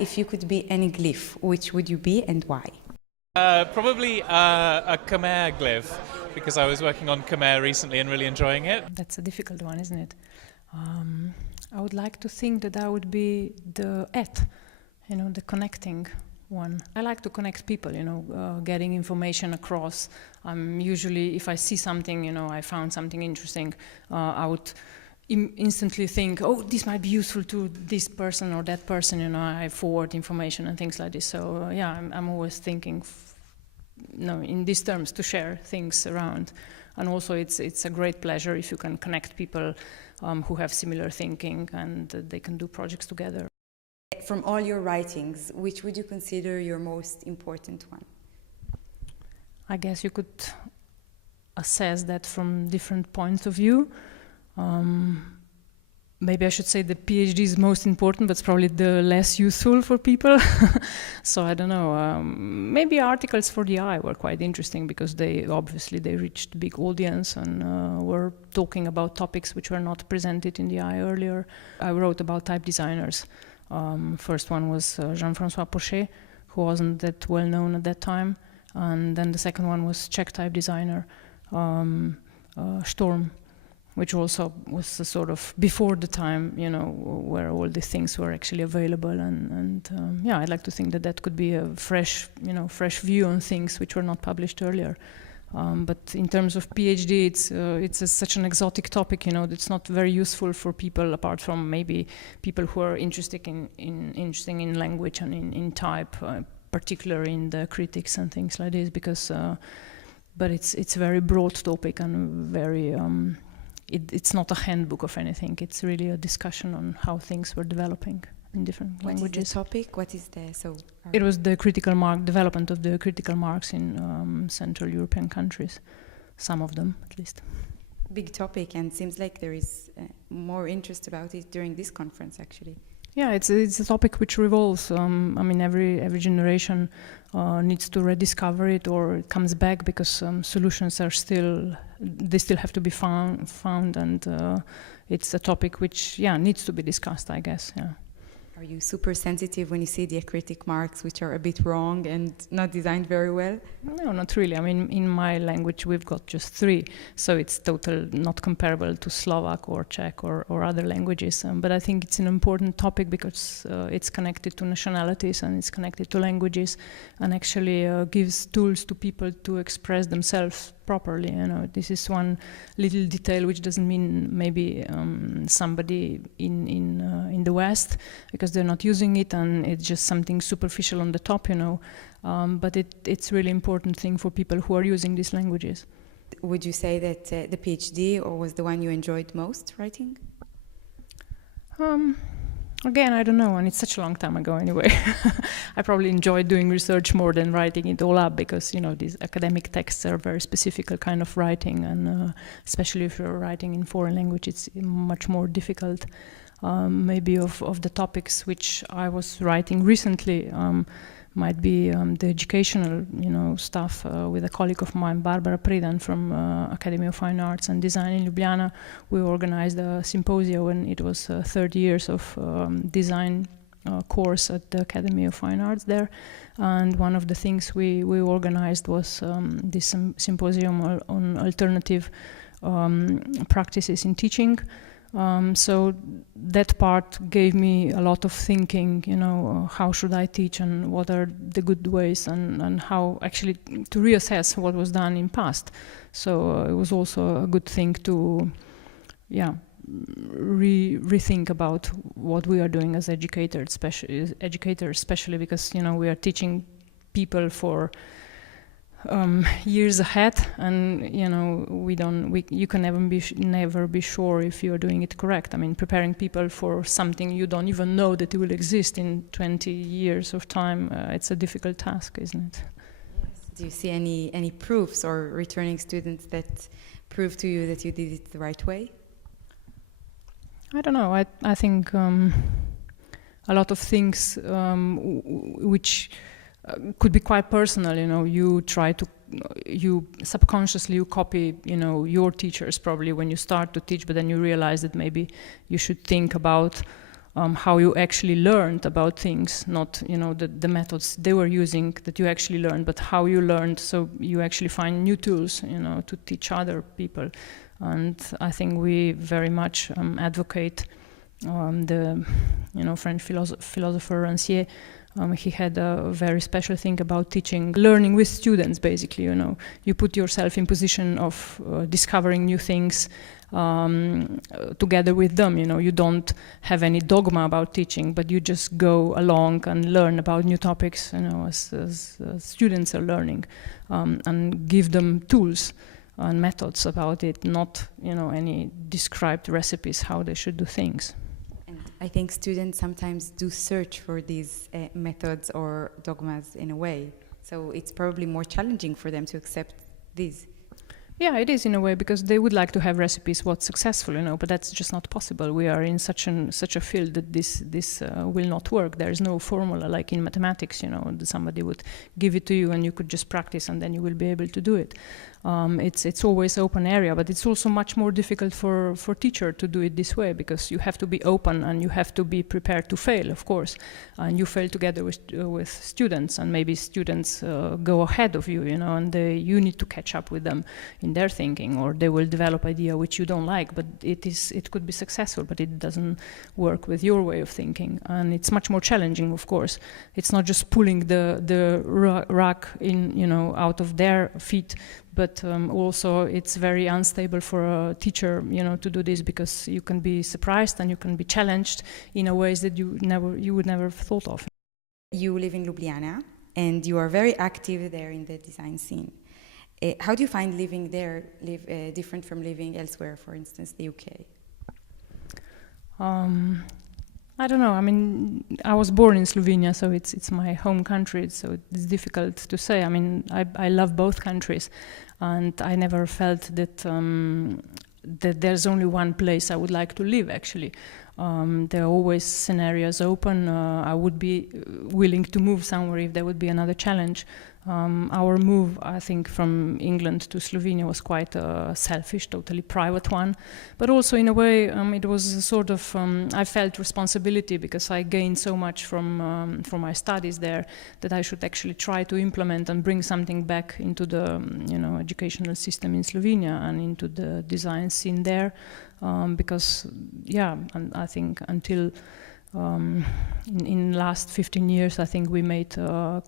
If you could be any glyph, which would you be and why? Probably a Khmer glyph, because I was working on Khmer recently and really enjoying it. That's a difficult one, isn't it? I would like to think that I would be the the connecting one. I like to connect people, getting information across. Usually, if I see something, I found something interesting, I would instantly think, oh, this might be useful to this person or that person, I forward information and things like this. So yeah, I'm always thinking in these terms to share things around. And also it's a great pleasure if you can connect people who have similar thinking and they can do projects together. From all your writings, which would you consider your most important one? I guess you could assess that from different points of view. Maybe I should say the PhD is most important, but it's probably the less useful for people. So I don't know. Maybe articles for the Eye were quite interesting because they reached a big audience and were talking about topics which were not presented in the Eye earlier. I wrote about type designers. First one was Jean-François Pochet, who wasn't that well known at that time, and then the second one was Czech type designer Storm, which also was a sort of before the time, where all these things were actually available. And I'd like to think that could be a fresh view on things which were not published earlier. But in terms of PhD, it's such an exotic topic, that's not very useful for people apart from maybe people who are interested in language and in type, particularly in the critics and things like this, because but it's a very broad topic and very. It's not a handbook of anything. It's really a discussion on how things were developing in different languages. What is the topic? What is the It was the critical mark development of the critical marks in Central European countries, some of them at least. Big topic, and seems like there is more interest about it during this conference, actually. Yeah, it's a topic which revolves. Every generation needs to rediscover it, or it comes back because solutions are still have to be found, and it's a topic which needs to be discussed, I guess. Yeah. Are you super sensitive when you see the acritic marks which are a bit wrong and not designed very well? No, not really. In my language we've got just 3, so it's not comparable to Slovak or Czech or other languages. But I think it's an important topic because it's connected to nationalities and it's connected to languages, and actually gives tools to people to express themselves properly. This is one little detail which doesn't mean maybe somebody in the West, because they're not using it and it's just something superficial on the top, but it's really important thing for people who are using these languages. Would you say that the PhD was the one you enjoyed most writing? Again, I don't know, and it's such a long time ago anyway. I probably enjoyed doing research more than writing it all up, because these academic texts are very specific kind of writing, and especially if you're writing in foreign language, it's much more difficult. Maybe of the topics which I was writing recently might be the educational, stuff with a colleague of mine, Barbara Pridan from Academy of Fine Arts and Design in Ljubljana. We organized a symposium when it was 30 years of design course at the Academy of Fine Arts there. And one of the things we organized was this symposium on alternative practices in teaching. So that part gave me a lot of thinking, how should I teach and what are the good ways, and how actually to reassess what was done in past. So it was also a good thing to, rethink about what we are doing as educators, especially because, we are teaching people for years ahead, and you can never be sure if you're doing it correct. Preparing people for something you don't even know that it will exist in 20 years of time, it's a difficult task, isn't it? Yes. Do you see any proofs or returning students that prove to you that you did it the right way? I don't know. I think a lot of things which could be quite personal, you subconsciously copy, your teachers probably when you start to teach, but then you realize that maybe you should think about how you actually learned about things, not the methods they were using that you actually learned, but how you learned. So you actually find new tools, to teach other people. And I think we very much advocate the French philosopher Rancière. He had a very special thing about teaching, learning with students, basically. You put yourself in position of discovering new things together with them. You don't have any dogma about teaching, but you just go along and learn about new topics, as students are learning, and give them tools and methods about it, not any described recipes how they should do things. And I think students sometimes do search for these methods or dogmas in a way, so it's probably more challenging for them to accept these. Yeah, it is in a way, because they would like to have recipes what's successful, but that's just not possible. We are in such a field that this will not work. There is no formula like in mathematics, that somebody would give it to you and you could just practice and then you will be able to do it. It's always open area, but it's also much more difficult for teacher to do it this way, because you have to be open and you have to be prepared to fail, of course. And you fail together with students, and maybe students go ahead of you, and you need to catch up with them in their thinking, or they will develop idea which you don't like, but it could be successful, but it doesn't work with your way of thinking. And it's much more challenging, of course. It's not just pulling the rug in, out of their feet, but also it's very unstable for a teacher, to do this, because you can be surprised and you can be challenged in a ways that you would never have thought of. You live in Ljubljana and you are very active there in the design scene. How do you find living there different from living elsewhere, for instance, the UK? I don't know. I mean, I was born in Slovenia, so it's my home country, so it's difficult to say. I mean, I love both countries, and I never felt that that there's only one place I would like to live, actually. There are always scenarios open. I would be willing to move somewhere if there would be another challenge. Our move, I think, from England to Slovenia was quite a selfish, totally private one. But also, in a way, it was a sort of, I felt responsibility, because I gained so much from my studies there, that I should actually try to implement and bring something back into the educational system in Slovenia and into the design scene there. Because, yeah, and I think until in last 15 years, I think we made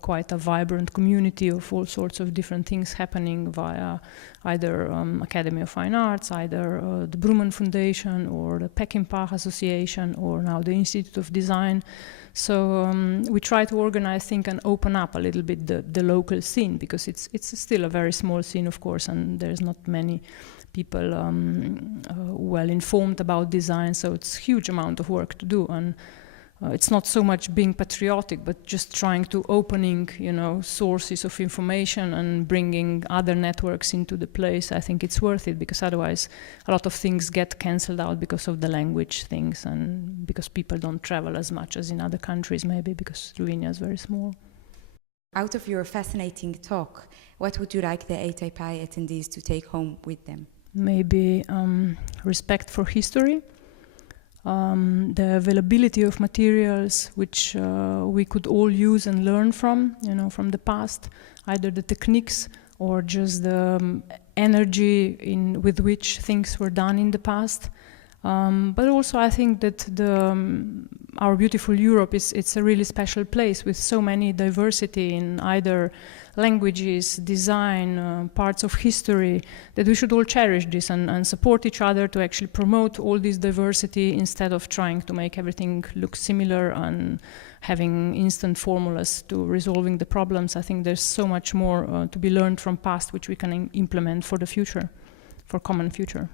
quite a vibrant community of all sorts of different things happening via either Academy of Fine Arts, either the Brumman Foundation, or the Peckinpah Association, or now the Institute of Design. So we try to organize things and open up a little bit the local scene, because it's still a very small scene, of course, and there's not many people well informed about design, so it's a huge amount of work to do. And it's not so much being patriotic, but just trying to opening, sources of information and bringing other networks into the place. I think it's worth it, because otherwise a lot of things get cancelled out because of the language things, and because people don't travel as much as in other countries, maybe because Slovenia is very small. Out of your fascinating talk, what would you like the ATypI attendees to take home with them? Maybe respect for history, the availability of materials which we could all use and learn from, from the past, either the techniques or just the energy with which things were done in the past. But also I think that our beautiful Europe it's a really special place with so many diversity in either languages, design, parts of history, that we should all cherish this and support each other to actually promote all this diversity, instead of trying to make everything look similar and having instant formulas to resolving the problems. I think there's so much more to be learned from past, which we can implement for the future, for common future.